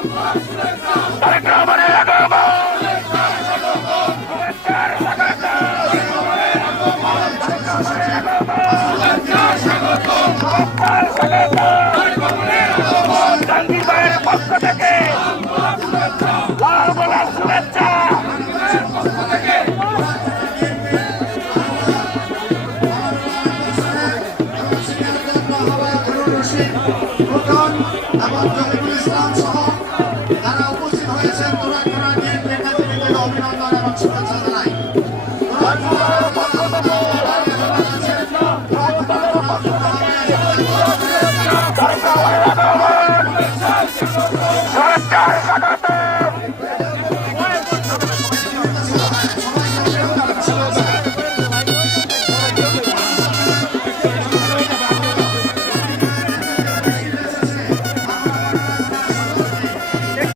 তারেক রহমানের আগমন জাহাঙ্গীর ভাইয়ের পক্ষ থেকে লাল গোলাপ শুভেচ্ছা। এবং জহিরুল ইসলাম সহ যারা উপস্থিত হয়েছেন অভিনন্দন এবং শুভেচ্ছা জানাই। সরকার